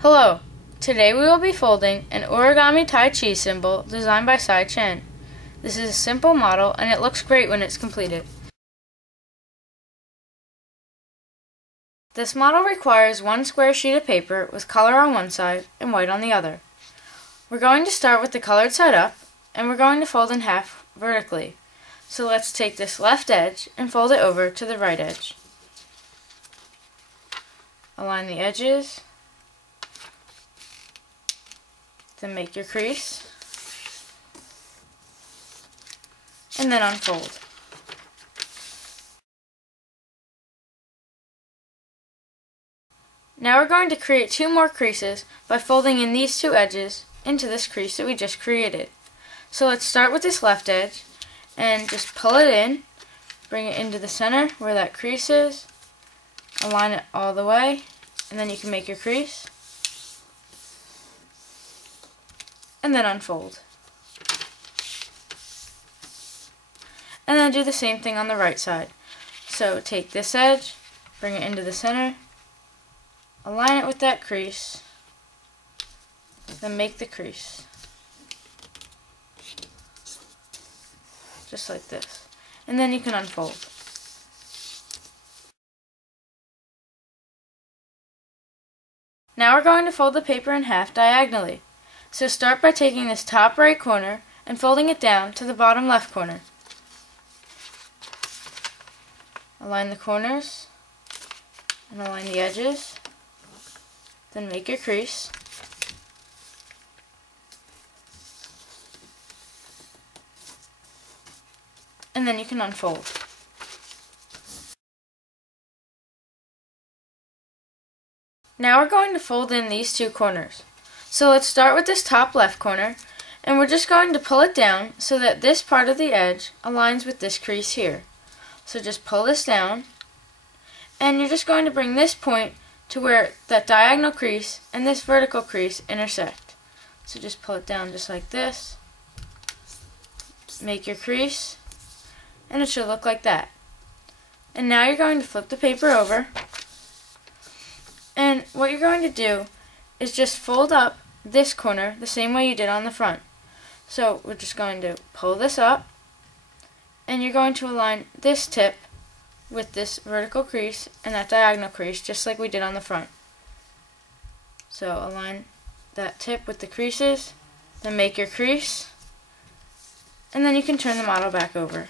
Hello! Today we will be folding an Origami Tai-Chi symbol designed by Sy Chen. This is a simple model and it looks great when it's completed. This model requires one square sheet of paper with color on one side and white on the other. We're going to start with the colored side up and we're going to fold in half vertically. So let's take this left edge and fold it over to the right edge. Align the edges. Then make your crease, and then unfold. Now we're going to create two more creases by folding in these two edges into this crease that we just created. So let's start with this left edge and just pull it in, bring it into the center where that crease is, align it all the way, and then you can make your crease. And then unfold. And then do the same thing on the right side. So take this edge, bring it into the center, align it with that crease, then make the crease. Just like this. And then you can unfold. Now we're going to fold the paper in half diagonally. So start by taking this top right corner and folding it down to the bottom left corner. Align the corners and align the edges. Then make your crease. And then you can unfold. Now we're going to fold in these two corners. So let's start with this top left corner, and we're just going to pull it down so that this part of the edge aligns with this crease here. So just pull this down, and you're just going to bring this point to where that diagonal crease and this vertical crease intersect. So just pull it down just like this, make your crease, and it should look like that. And now you're going to flip the paper over, and what you're going to do is just fold up this corner the same way you did on the front. So we're just going to pull this up, and you're going to align this tip with this vertical crease and that diagonal crease just like we did on the front. So align that tip with the creases, then make your crease, and then you can turn the model back over.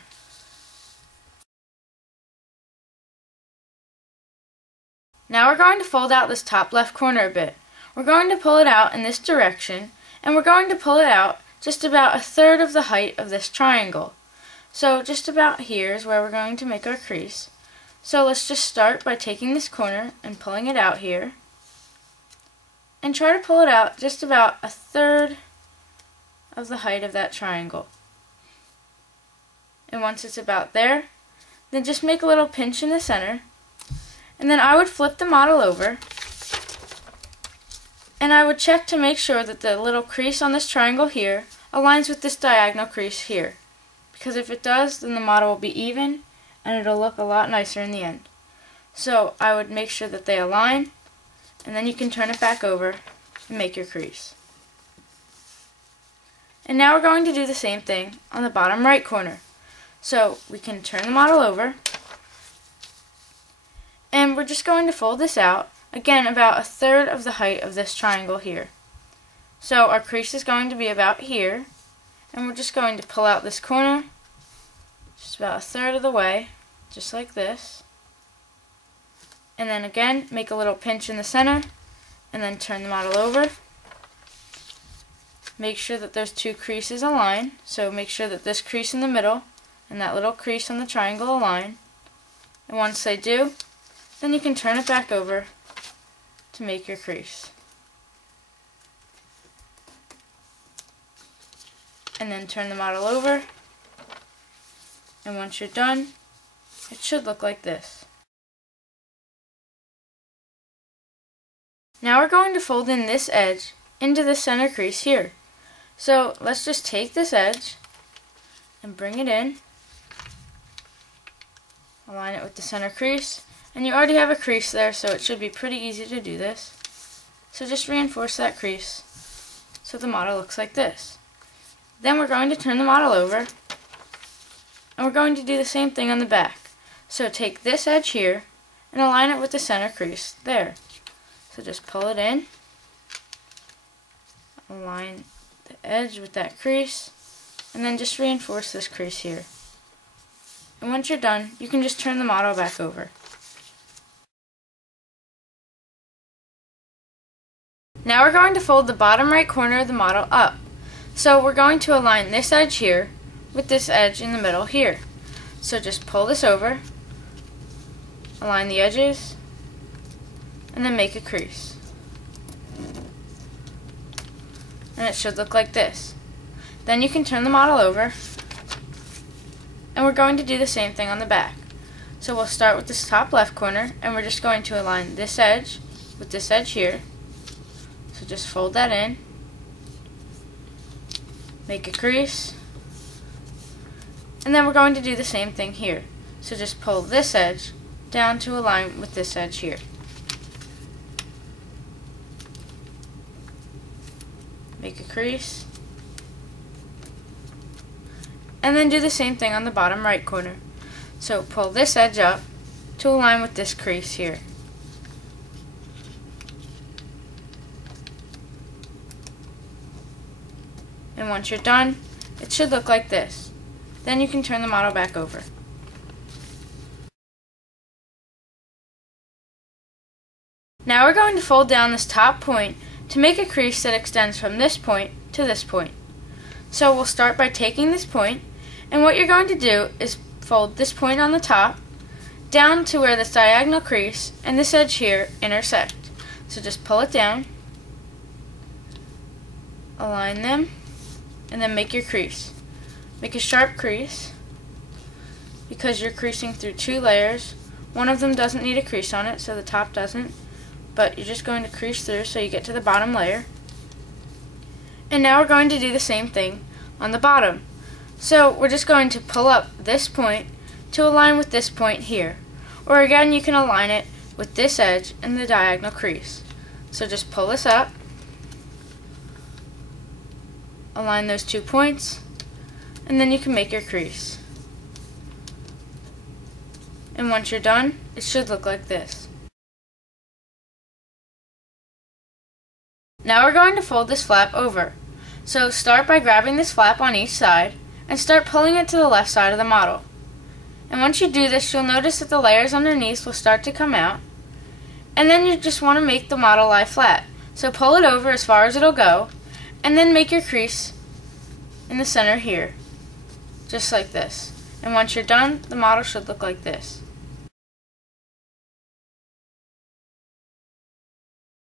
Now we're going to fold out this top left corner a bit. We're going to pull it out in this direction, and we're going to pull it out just about a third of the height of this triangle. So just about here is where we're going to make our crease. So let's just start by taking this corner and pulling it out here, and try to pull it out just about a third of the height of that triangle. And once it's about there, then just make a little pinch in the center, and then I would flip the model over, and I would check to make sure that the little crease on this triangle here aligns with this diagonal crease here. Because if it does, then the model will be even and it'll look a lot nicer in the end. So I would make sure that they align, and then you can turn it back over and make your crease. And now we're going to do the same thing on the bottom right corner. So we can turn the model over, and we're just going to fold this out, again about a third of the height of this triangle here. So our crease is going to be about here, and we're just going to pull out this corner just about a third of the way, just like this. And then again, make a little pinch in the center, and then turn the model over. Make sure that those two creases align, so make sure that this crease in the middle and that little crease on the triangle align. And once they do, then you can turn it back over to make your crease. And then turn the model over, and once you're done, it should look like this. Now we're going to fold in this edge into the center crease here. So let's just take this edge and bring it in, align it with the center crease, and you already have a crease there, so it should be pretty easy to do this. So just reinforce that crease so the model looks like this. Then we're going to turn the model over, and we're going to do the same thing on the back. So take this edge here and align it with the center crease there. So just pull it in, align the edge with that crease, and then just reinforce this crease here. And once you're done, you can just turn the model back over. Now we're going to fold the bottom right corner of the model up. So we're going to align this edge here with this edge in the middle here. So just pull this over, align the edges, and then make a crease. And it should look like this. Then you can turn the model over, and we're going to do the same thing on the back. So we'll start with this top left corner, and we're just going to align this edge with this edge here. So just fold that in, make a crease, and then we're going to do the same thing here. So just pull this edge down to align with this edge here. Make a crease, and then do the same thing on the bottom right corner. So pull this edge up to align with this crease here. And once you're done, it should look like this. Then you can turn the model back over. Now we're going to fold down this top point to make a crease that extends from this point to this point. So we'll start by taking this point, and what you're going to do is fold this point on the top down to where this diagonal crease and this edge here intersect. So just pull it down, align them, and then make your crease. Make a sharp crease because you're creasing through two layers. One of them doesn't need a crease on it, so the top doesn't, but you're just going to crease through so you get to the bottom layer. And now we're going to do the same thing on the bottom. So we're just going to pull up this point to align with this point here. Or again, you can align it with this edge and the diagonal crease. So just pull this up, align those 2 points, and then you can make your crease. And once you're done, it should look like this. Now we're going to fold this flap over. So start by grabbing this flap on each side and start pulling it to the left side of the model. And once you do this, you'll notice that the layers underneath will start to come out, and then you just want to make the model lie flat. So pull it over as far as it'll go, and then make your crease in the center here, just like this. And once you're done, the model should look like this.